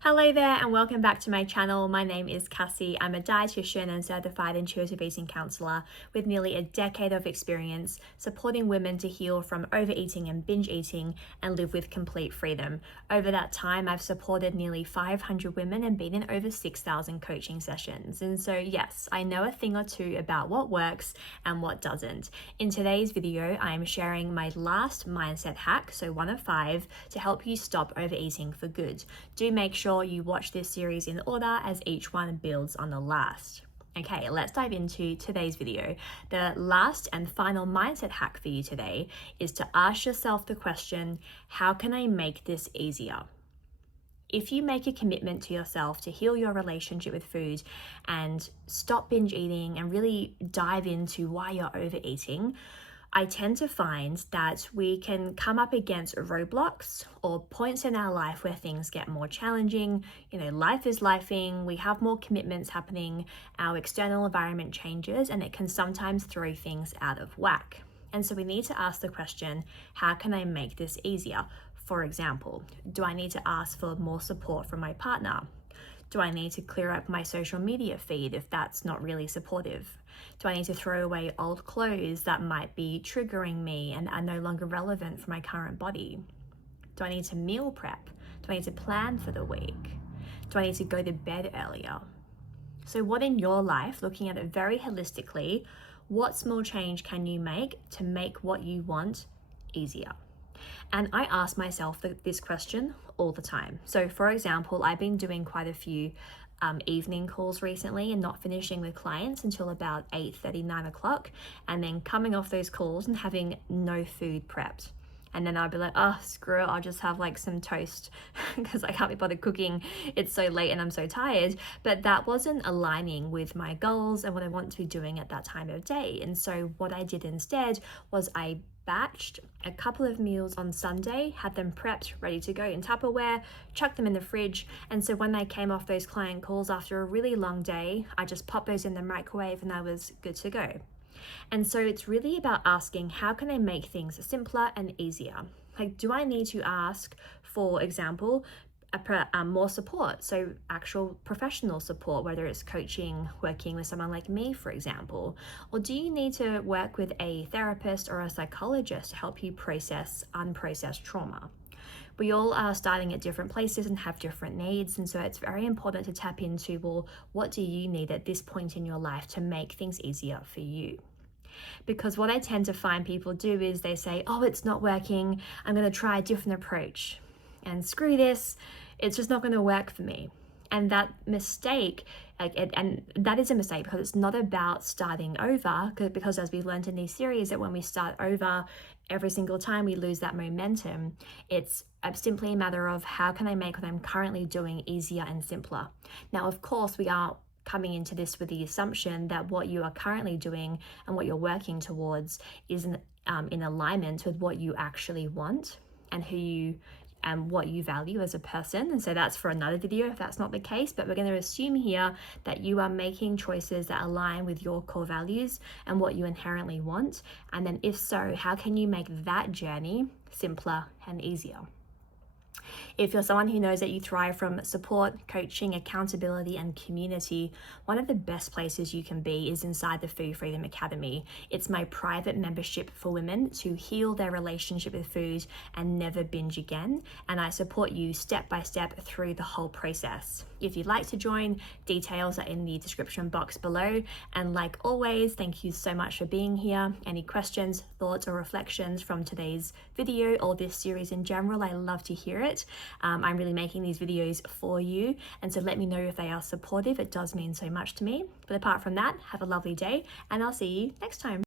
Hello there and welcome back to my channel. My name is Cassie. I'm a dietitian and certified intuitive eating counselor with nearly a decade of experience supporting women to heal from overeating and binge eating and live with complete freedom. Over that time, I've supported nearly 500 women and been in over 6,000 coaching sessions. And so yes, I know a thing or two about what works and what doesn't. In today's video, I'm sharing my last mindset hack, so 1 of 5, to help you stop overeating for good. Do make sure you watch this series in order as each one builds on the last. Okay, let's dive into today's video. The last and final mindset hack for you today is to ask yourself the question, how can I make this easier? If you make a commitment to yourself to heal your relationship with food and stop binge eating and really dive into why you're overeating, I tend to find that we can come up against roadblocks or points in our life where things get more challenging. Life is lifing, we have more commitments happening, our external environment changes, and it can sometimes throw things out of whack. And so we need to ask the question, how can I make this easier? For example, do I need to ask for more support from my partner? Do I need to clear up my social media feed if that's not really supportive? Do I need to throw away old clothes that might be triggering me and are no longer relevant for my current body? Do I need to meal prep? Do I need to plan for the week? Do I need to go to bed earlier? So what in your life, looking at it very holistically, what small change can you make to make what you want easier? And I ask myself this question all the time. So for example, I've been doing quite a few evening calls recently and not finishing with clients until about 8:30, 9 o'clock, and then coming off those calls and having no food prepped. And then I'll be like, oh, screw it, I'll just have like some toast because I can't be bothered cooking. It's so late and I'm so tired. But that wasn't aligning with my goals and what I want to be doing at that time of day. And so what I did instead was I batched a couple of meals on Sunday, had them prepped, ready to go in Tupperware, chucked them in the fridge. And so when I came off those client calls after a really long day, I just popped those in the microwave and I was good to go. And so it's really about asking, how can I make things simpler and easier? Like, do I need to ask, for example, more support? So actual professional support, whether it's coaching, working with someone like me, for example, or do you need to work with a therapist or a psychologist to help you process unprocessed trauma? We all are starting at different places and have different needs. And so it's very important to tap into, well, what do you need at this point in your life to make things easier for you? Because what I tend to find people do is they say, oh, it's not working, I'm going to try a different approach. And screw this, it's just not going to work for me. And that mistake, and that is a mistake because it's not about starting over, because as we've learned in these series that when we start over every single time we lose that momentum. It's simply a matter of how can I make what I'm currently doing easier and simpler. Now, of course, we are coming into this with the assumption that what you are currently doing and what you're working towards is in alignment with what you actually want and who you and what you value as a person. And so that's for another video if that's not the case, but we're going to assume here that you are making choices that align with your core values and what you inherently want. And then if so, how can you make that journey simpler and easier? If you're someone who knows that you thrive from support, coaching, accountability, and community, one of the best places you can be is inside the Food Freedom Academy. It's my private membership for women to heal their relationship with food and never binge again. And I support you step by step through the whole process. If you'd like to join, details are in the description box below. And like always, thank you so much for being here. Any questions, thoughts, or reflections from today's video or this series in general, I love to hear it. I'm really making these videos for you, and so let me know if they are supportive. It does mean so much to me. But apart from that, have a lovely day, and I'll see you next time.